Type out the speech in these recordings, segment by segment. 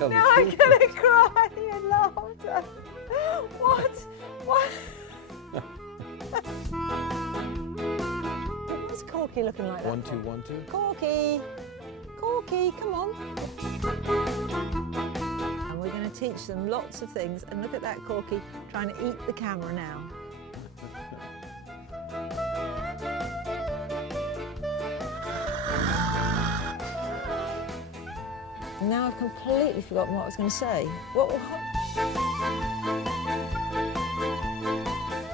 tell Now the I'm truth. gonna cry in laughter. What? What? What's Corky looking like that? 1, 2, 1, 2. Corky! Corky, come on. And we're going to teach them lots of things. And look at that Corky trying to eat the camera now. Now I've completely forgotten what I was going to say. What?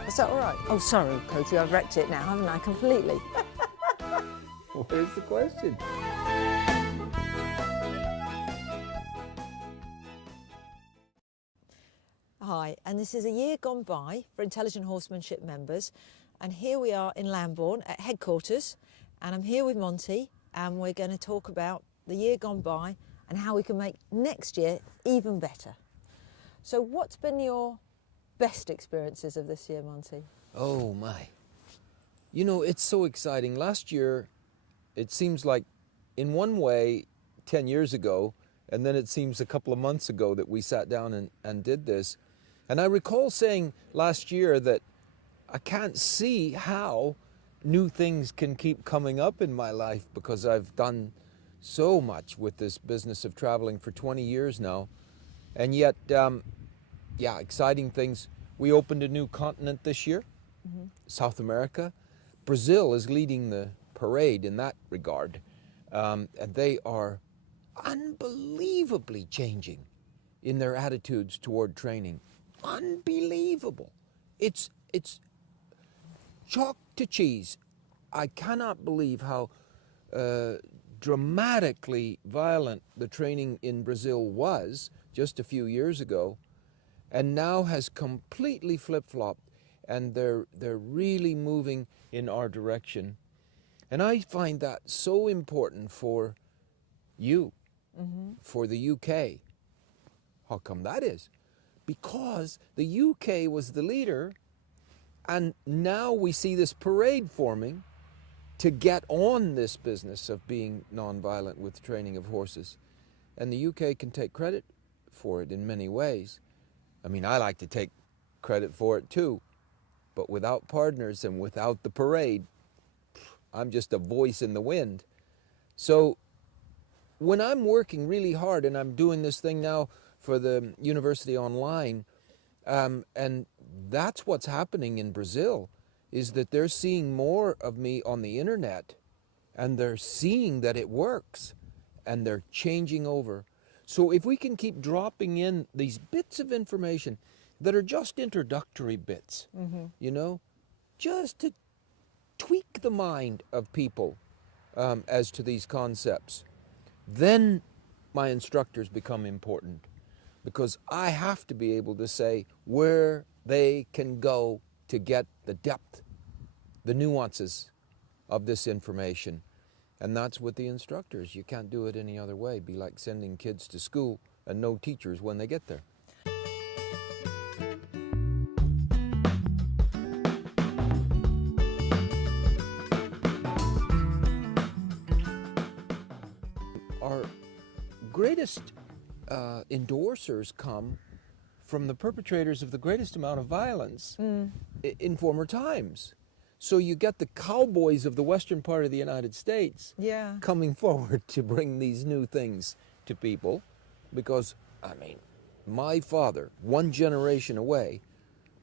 Is that all right? Oh, sorry, Corky, I've wrecked it now, haven't I? Completely. Where's the question? Hi, and this is a year gone by for Intelligent Horsemanship members, and here we are in Lambourne at headquarters, and I'm here with Monty, and we're going to talk about the year gone by and how we can make next year even better. So what's been your best experiences of this year, Monty? Oh my. You know, it's so exciting. Last year, it seems like in one way 10 years ago, and then it seems a couple of months ago that we sat down and did this. And I recall saying last year that I can't see how new things can keep coming up in my life because I've done so much with this business of traveling for 20 years now. And yet, yeah, exciting things. We opened a new continent this year, South America. Brazil is leading the parade in that regard. And they are unbelievably changing in their attitudes toward training. Unbelievable. It's chalk to cheese. I cannot believe how dramatically violent the training in Brazil was just a few years ago, and now has completely flip-flopped, and they're really moving in our direction. And I find that so important for you, for the UK. How come that is? Because the UK was the leader, and now we see this parade forming to get on this business of being nonviolent with training of horses. And the UK can take credit for it in many ways. I mean, I like to take credit for it too, but without partners and without the parade, I'm just a voice in the wind. So when I'm working really hard, and I'm doing this thing now for the university online, and that's what's happening in Brazil, is that they're seeing more of me on the internet, and they're seeing that it works, and they're changing over. So if we can keep dropping in these bits of information that are just introductory bits, you know, just to tweak the mind of people as to these concepts, then my instructors become important, because I have to be able to say where they can go to get the depth, the nuances of this information. And that's with the instructors. You can't do it any other way. It'd be like sending kids to school and no teachers when they get there. Our greatest endorsers come from the perpetrators of the greatest amount of violence in former times. So you get the cowboys of the western part of the United States coming forward to bring these new things to people, because, I mean, my father, one generation away,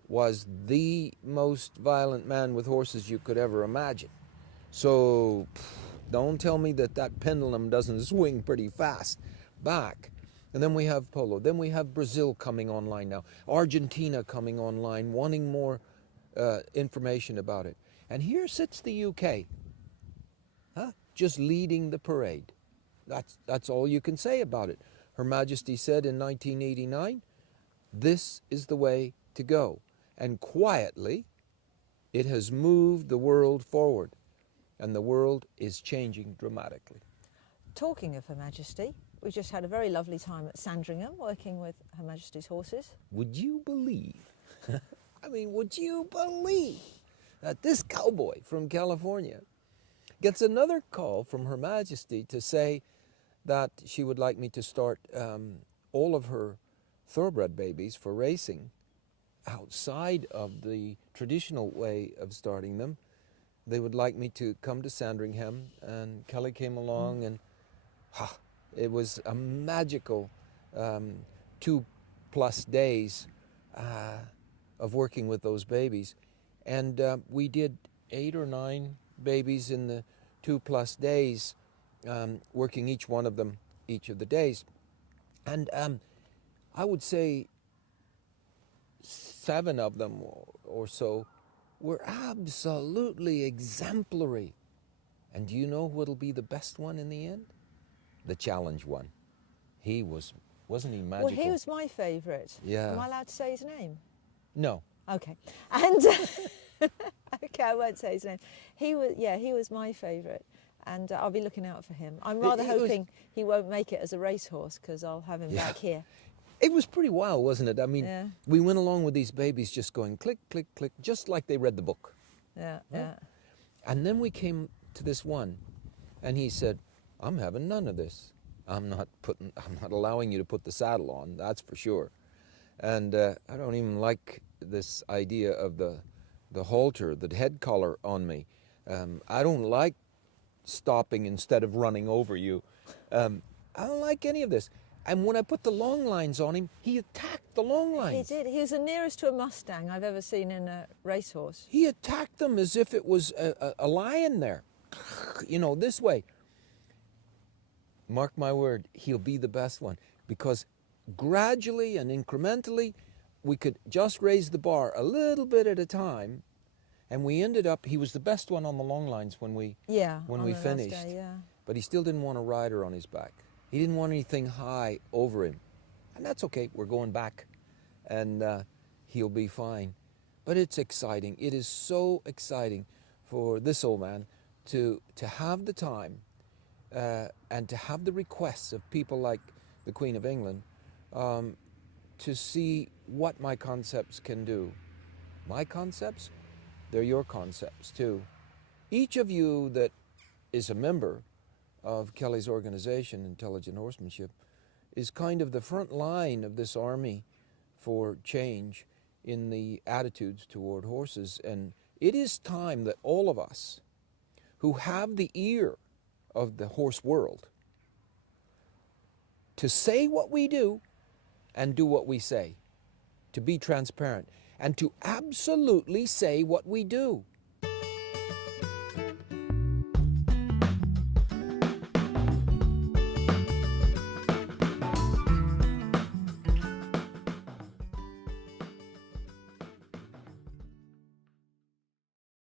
was the most violent man with horses you could ever imagine. So don't tell me that that pendulum doesn't swing pretty fast back. And then we have polo. Then we have Brazil coming online now. Argentina coming online, wanting more information about it. And here sits the UK, just leading the parade. That's all you can say about it. Her Majesty said in 1989, this is the way to go. And quietly, it has moved the world forward. And the world is changing dramatically. Talking of Her Majesty, we just had a very lovely time at Sandringham working with Her Majesty's horses. Would you believe, I mean, would you believe that this cowboy from California gets another call from Her Majesty to say that she would like me to start all of her thoroughbred babies for racing outside of the traditional way of starting them. They would like me to come to Sandringham, and Kelly came along, and it was a magical 2+ days of working with those babies. And we did 8 or 9 babies in the 2+ days, working each one of them each of the days. And I would say 7 of them or so were absolutely exemplary. And do you know what'll be the best one in the end? The challenge one. He wasn't he magical? Well, he was my favourite. Yeah. Am I allowed to say his name? No. Okay. And okay, I won't say his name. He was my favourite, and I'll be looking out for him. I'm rather hoping he won't make it as a racehorse, because I'll have him back here. It was pretty wild, wasn't it? I mean, Yeah. we went along with these babies just going click, click, click, just like they read the book. Yeah, Right? yeah. And then we came to this one, and he said, I'm having none of this. I'm not allowing you to put the saddle on, that's for sure. And I don't even like this idea of the halter, the head collar on me. I don't like stopping instead of running over you. I don't like any of this. And when I put the long lines on him, he attacked the long lines. He did. He was the nearest to a Mustang I've ever seen in a racehorse. He attacked them as if it was a lion there, you know, this way. Mark my word, he'll be the best one, because gradually and incrementally, we could just raise the bar a little bit at a time, and we ended up, he was the best one on the long lines when we finished. Day, yeah. But he still didn't want a rider on his back. He didn't want anything high over him. And that's okay, we're going back, and he'll be fine. But it's exciting. It is so exciting for this old man to have the time and to have the requests of people like the Queen of England to see what my concepts can do. My concepts, they're your concepts too. Each of you that is a member of Kelly's organization, Intelligent Horsemanship, is kind of the front line of this army for change in the attitudes toward horses. And it is time that all of us who have the ear of the horse world to say what we do and do what we say, to be transparent, and to absolutely say what we do.